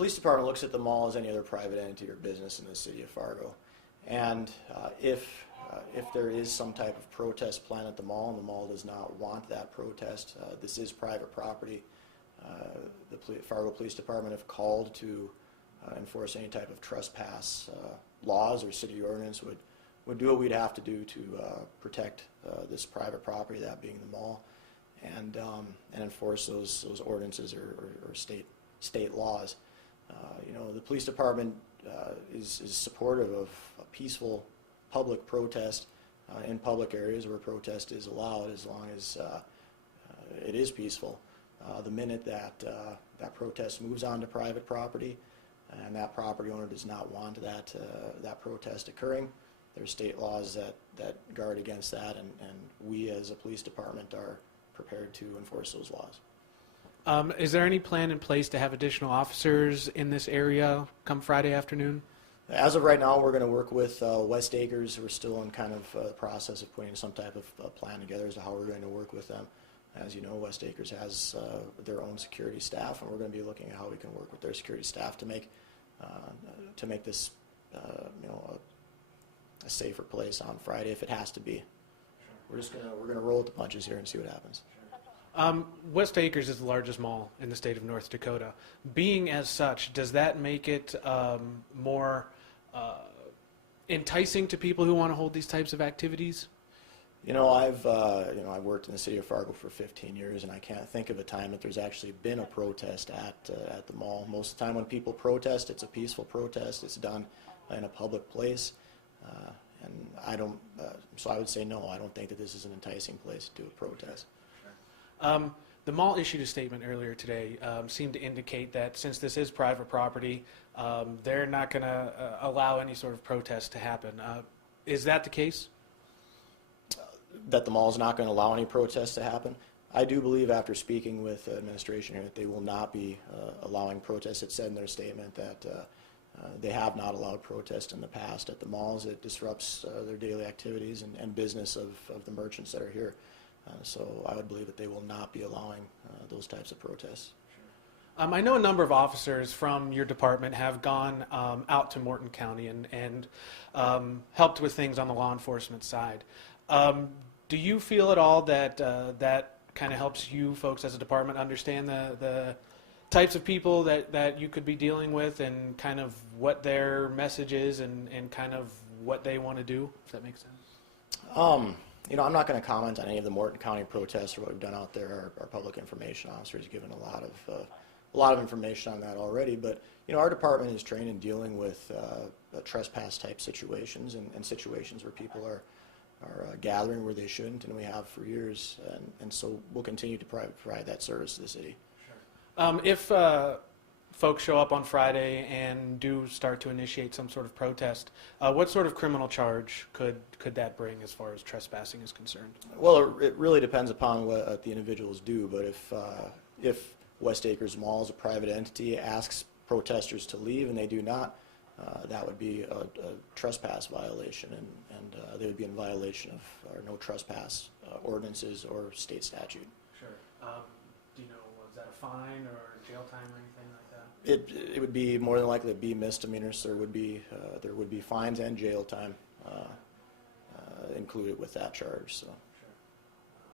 police department looks at the mall as any other private entity or business in the city of Fargo. And if there is some type of protest plan at the mall and the mall does not want that protest, this is private property. The Fargo Police Department, if called to enforce any type of trespass laws or city ordinance, would do what we'd have to do to protect this private property, that being the mall, and enforce those ordinances or state laws. You know, the police department is supportive of a peaceful public protest in public areas where protest is allowed, as long as it is peaceful. The minute that that protest moves onto private property and that property owner does not want that protest occurring, there's state laws that guard against that, and we as a police department are prepared to enforce those laws. Is there any plan in place to have additional officers in this area come Friday afternoon? As of right now, we're going to work with West Acres. We're still in kind of the process of putting some type of plan together as to how we're going to work with them. As you know, West Acres has their own security staff, and we're going to be looking at how we can work with their security staff to make this you know, a safer place on Friday if it has to be. We're gonna roll with the punches here and see what happens. West Acres is the largest mall in the state of North Dakota. Being as such, does that make it more enticing to people who want to hold these types of activities? You know, I've worked in the city of Fargo for 15 years, and I can't think of a time that there's actually been a protest at the mall. Most of the time when people protest, it's a peaceful protest. It's done in a public place, and I don't. So I would say no. I don't think that this is an enticing place to do a protest. The mall issued a statement earlier today, seemed to indicate that since this is private property, they're not going to allow any sort of protest to happen. Is that the case? That the mall is not going to allow any protests to happen? I do believe, after speaking with administration here, that they will not be allowing protests. It said in their statement that they have not allowed protests in the past at the malls. It disrupts their daily activities and business of the merchants that are here. So I would believe that they will not be allowing those types of protests. I know a number of officers from your department have gone out to Morton County and helped with things on the law enforcement side. Do you feel at all that that kind of helps you folks as a department understand the types of people that you could be dealing with and kind of what their message is and kind of what they want to do, if that makes sense? You know, I'm not going to comment on any of the Morton County protests or what we've done out there. Our public information officer has given a lot of information on that already. But you know, our department is trained in dealing with trespass type situations and situations where people are gathering where they shouldn't, and we have for years, and so we'll continue to provide that service to the city. Sure. If folks show up on Friday and do start to initiate some sort of protest, what sort of criminal charge could that bring as far as trespassing is concerned? Well, it really depends upon what the individuals do, but if West Acres Mall is a private entity, asks protesters to leave and they do not, that would be a trespass violation, and they would be in violation of our no trespass ordinances or state statute. Sure. Do you know, was that a fine or jail time or anything like that? It would be more than likely to be misdemeanors. There would be fines and jail time included with that charge. So.